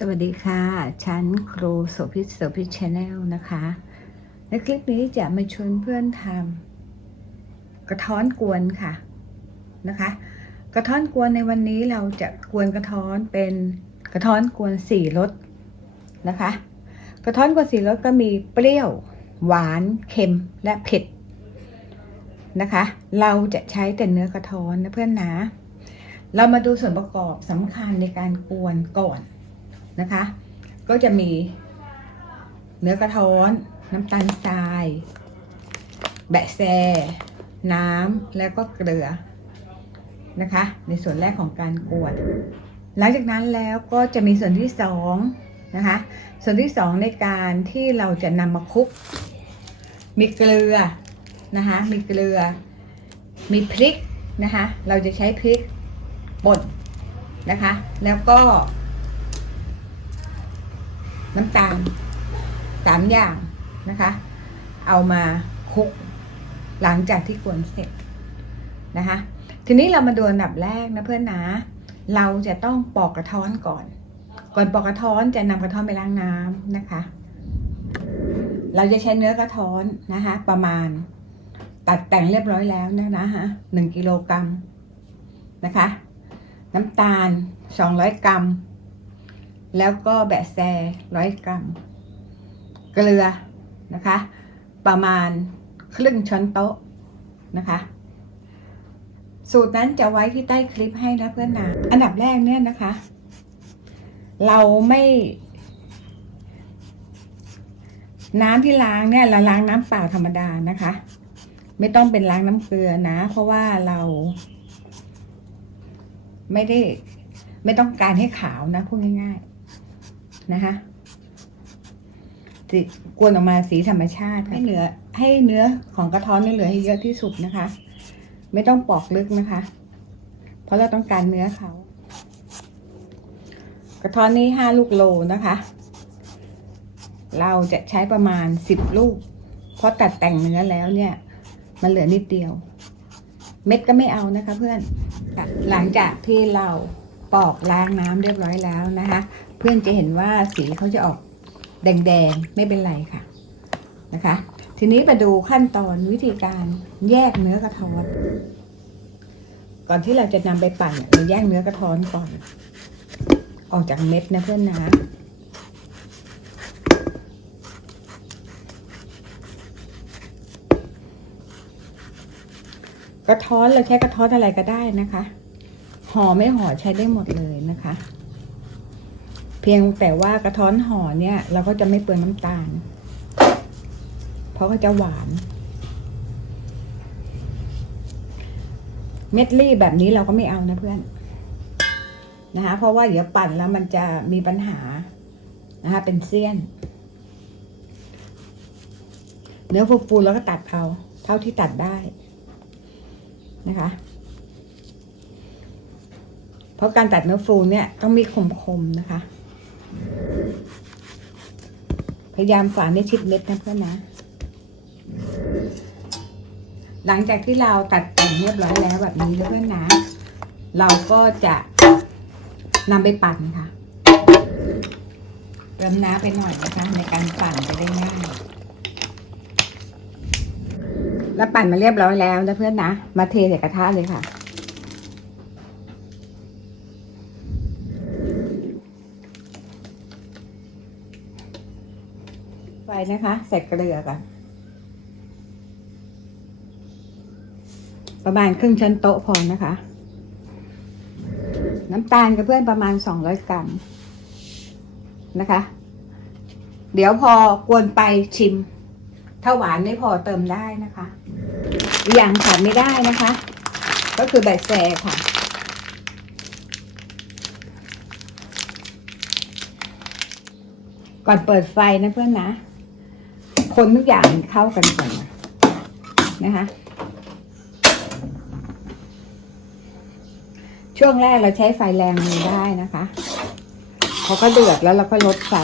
สวัสดีค่ะ ฉันครูโสภิตโสภิตชาแนลนะคะ ในคลิปนี้จะมาชวนเพื่อนทำกระท้อนกวนค่ะนะคะ กระท้อนกวนในวันนี้เราจะกวนกระท้อนเป็นกระท้อนกวนสี่รสนะคะ กระท้อนกวนสี่รสก็มีเปรี้ยว หวานเค็มและเผ็ดนะคะ เราจะใช้แต่เนื้อกระท้อนนะเพื่อนนะ เรามาดูส่วนประกอบสำคัญในการกวนก่อน นะคะ ก็จะมีเนื้อกระท้อน น้ำตาลทราย แบะแซ น้ำแล้วก็เกลือนะคะ ในส่วนแรกของการกวนหลังจากนั้นแล้วก็จะมีส่วนที่สองนะคะ ส่วนที่สองในการที่เราจะนำมาคลุก มีเกลือนะคะ มีเกลือ มีพริกนะคะ เราจะใช้พริกป่นนะคะ แล้วก็ น้ำตาลสามอย่างนะคะ เอามาคลุกหลังจากที่กวนเสร็จนะคะ ทีนี้เรามาดูอันดับแรกนะเพื่อนนะเราจะต้องปอกกระท้อนก่อน ก่อนปอกกระท้อนจะนำกระท้อนไปล้างน้ำนะคะ เราจะใช้เนื้อกระท้อนนะคะ ประมาณตัดแต่งเรียบร้อยแล้วนะนะฮะหนึ่งกิโลกรัมนะคะ น้ำตาลสองร้อยกรัม แล้วก็แบะแซร้อยกรัม เกลือนะคะ ประมาณครึ่งช้อนโต๊ะนะคะ สูตรนั้นจะไว้ที่ใต้คลิปให้นะเพื่อนนะอันดับแรกเนี่ยนะคะ เราไม่น้ำที่ล้างเนี่ยเราล้างน้ำเปล่าธรรมดานะคะ ไม่ต้องเป็นล้างน้ำเกลือนะ เพราะว่าเรา ไม่ได้ ไม่ต้องการให้ขาวนะพูดง่ายๆ นะคะสีกวนออกมาสีธรรมชาติให้เนื้อให้เนื้อของกระท้อนเนี่ยเหลือให้เยอะที่สุดนะคะ ไม่ต้องปอกลึกนะคะ เพราะเราต้องการเนื้อเขา กระท้อนนี้ห้าลูกโลนะคะ เราจะใช้ประมาณสิบลูก เพราะตัดแต่งเนื้อแล้วเนี่ย มันเหลือนิดเดียว เม็ดก็ไม่เอานะคะเพื่อนหลังจากที่เรา ปอกล้างน้ำเรียบร้อยแล้วนะคะ เพื่อนจะเห็นว่าสีเขาจะออกแดงๆ ไม่เป็นไรค่ะนะคะ ทีนี้มาดูขั้นตอนวิธีการแยกเนื้อกระท้อนก่อนที่เราจะนำไปปั่นเราแยกเนื้อกระท้อนก่อน ออกจากเม็ดนะเพื่อนนะกระท้อนเราใช้กระท้อนอะไรก็ได้นะคะ ห่อไม่ห่อใช้ได้หมดเลยนะคะ เพียงแต่ว่ากระท้อนห่อเนี่ย เราก็จะไม่เปลืองน้ำตาล เพราะก็จะหวาน เม็ดรี่แบบนี้เราก็ไม่เอานะเพื่อนนะคะ เพราะว่าเดี๋ยวปั่นแล้วมันจะมีปัญหานะคะ เป็นเสี้ยน เนื้อฟูๆแล้วก็ตัดเอา เท่าที่ตัดได้นะคะ เพราะการตัดเนื้อฟูเนี่ยต้องมีคมๆนะคะ พยายามฝานให้ชิดเม็ดนะเพื่อนนะ หลังจากที่เราตัดแต่งเรียบร้อยแล้วแบบนี้นะเพื่อนนะ เราก็จะนำไปปั่นค่ะเติมน้ำไปหน่อยนะคะในการปั่นจะได้ง่าย แล้วปั่นมาเรียบร้อยแล้วนะเพื่อนนะ มาเทใส่กระทะเลยค่ะ ไฟนะคะ ใส่เกลือก่อนประมาณครึ่งช้อนโต๊ะพอนะคะ น้ำตาลกับเพื่อนประมาณสองร้อยกรัมนะคะ เดี๋ยวพอกวนไปชิม ถ้าหวานไม่พอเติมได้นะคะอีกอย่างขาดไม่ได้นะคะ ก็คือใบแซค่ะก่อนเปิดไฟนะเพื่อนนะ คนทุกอย่างเข้ากันก่อนนะคะ ช่วงแรกเราใช้ไฟแรงมือได้นะคะพอก็เดือดแล้วเราก็ลดไฟ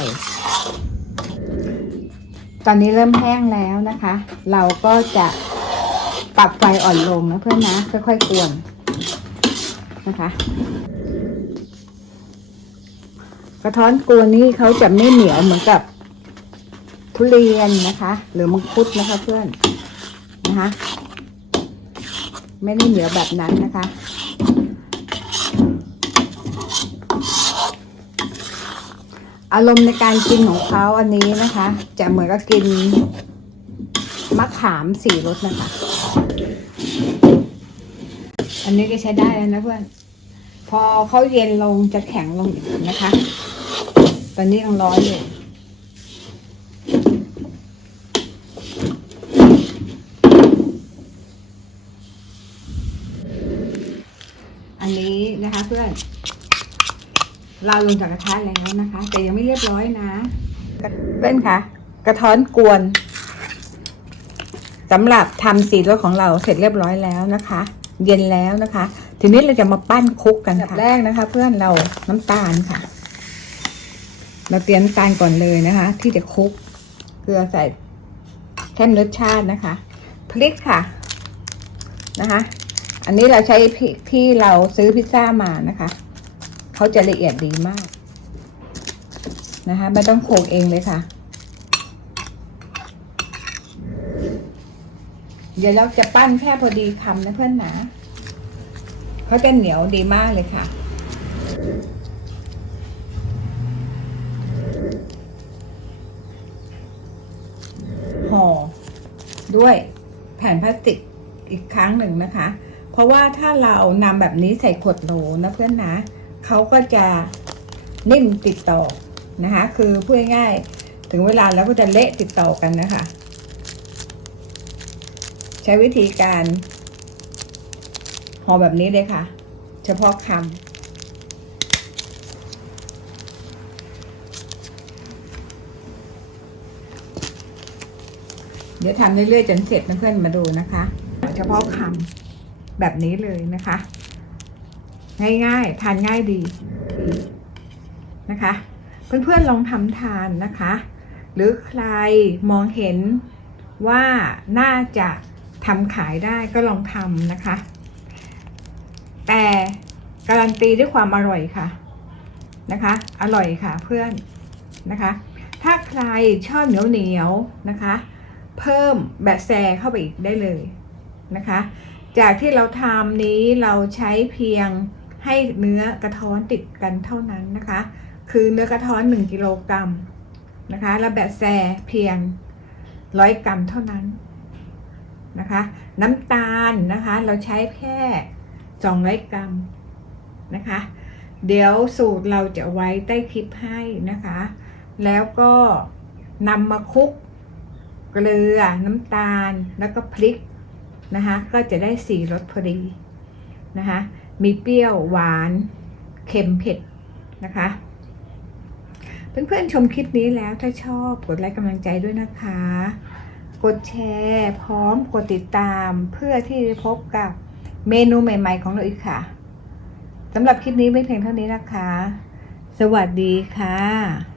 ตอนนี้เริ่มแห้งแล้วนะคะ เราก็จะปรับไฟอ่อนลงนะเพื่อนนะ ค่อยๆกวนนะคะ กระท้อนกวนนี่เขาจะไม่เหนียวเหมือนกับ ทุเรียนนะคะ หรือมังคุดนะคะเพื่อนนะคะ ไม่ได้เหนียวแบบนั้นนะคะ อารมณ์ในการกินของเขาอันนี้นะคะ จะเหมือนกับกินมะขามสี่รสนะคะ อันนี้ก็ใช้ได้แล้วนะเพื่อน พอเขาเย็นลงจะแข็งลงนะคะ ตอนนี้ยังร้อนอยู่ อันนี้นะคะเพื่อน เราลงจากกระทะแล้วนะคะ แต่ยังไม่เรียบร้อยนะเพื่อนคะกระท้อนกวนสำหรับทำสีรสของเราเสร็จเรียบร้อยแล้วนะคะ เย็นแล้วนะคะ ทีนี้เราจะมาปั้นคุกกันค่ะแรกนะคะ เพื่อนเราน้ำตาลค่ะ เราเตรียมน้ำตาลก่อนเลยนะคะ ที่จะคุกเกลือใส่แค่รสชาตินะคะ พริกค่ะนะคะ อันนี้เราใช้พริกที่เราซื้อพิซซ่ามานะคะเขาจะละเอียดดีมาก นะคะไม่ต้องโขกเองเลยค่ะ เดี๋ยวเราจะปั้นแค่พอดีคำนะเพื่อนนะเขาจะเหนียวดีมากเลยค่ะห่อด้วยแผ่นพลาสติกอีกครั้งหนึ่งนะคะ เพราะว่าถ้าเรานำแบบนี้ใส่ขวดโหลนะเพื่อนนะเขาก็จะนิ่มติดต่อนะคะ คือพูดง่ายๆถึงเวลาแล้วก็จะเละติดต่อกันนะคะ ใช้วิธีการห่อแบบนี้เลยค่ะ เฉพาะคำเดี๋ยวทำเรื่อยๆจนเสร็จนะเพื่อนมาดูนะคะ เฉพาะคำ แบบนี้เลยนะคะ ง่ายๆ ทานง่ายดีนะคะ เพื่อนๆลองทำทานนะคะ หรือใครมองเห็นว่าน่าจะทำขายได้ก็ลองทำนะคะ แต่การันตีด้วยความอร่อยค่ะนะคะ อร่อยค่ะเพื่อนนะคะ ถ้าใครชอบเหนียวเหนียวๆนะคะ เพิ่มแบะแซเข้าไปอีกได้เลยนะคะ จากที่เราทำนี้เราใช้เพียงให้เนื้อกระท้อนติดกันเท่านั้นนะคะ คือเนื้อกระท้อน 1กิโลกรัมนะคะแล้วแบะแซเพียงร้อยกรัมเท่านั้นนะคะน้ำตาลนะคะเราใช้แค่200กรัมนะคะเดี๋ยวสูตรเราจะไว้ใต้คลิปให้นะคะ แล้วก็นำมาคลุกเกลือน้ำตาลแล้วก็พริก นะคะก็จะได้สีรสพอดีนะคะมีเปรี้ยวหวานเค็มเผ็ดนะคะเพื่อนๆชมคลิปนี้แล้วถ้าชอบกดไลค์กำลังใจด้วยนะคะ กดแชร์พร้อมกดติดตามเพื่อที่จะพบกับเมนูใหม่ ๆ ของเราอีกค่ะสำหรับคลิปนี้ไม่เพียงเท่านี้นะคะ สวัสดีค่ะ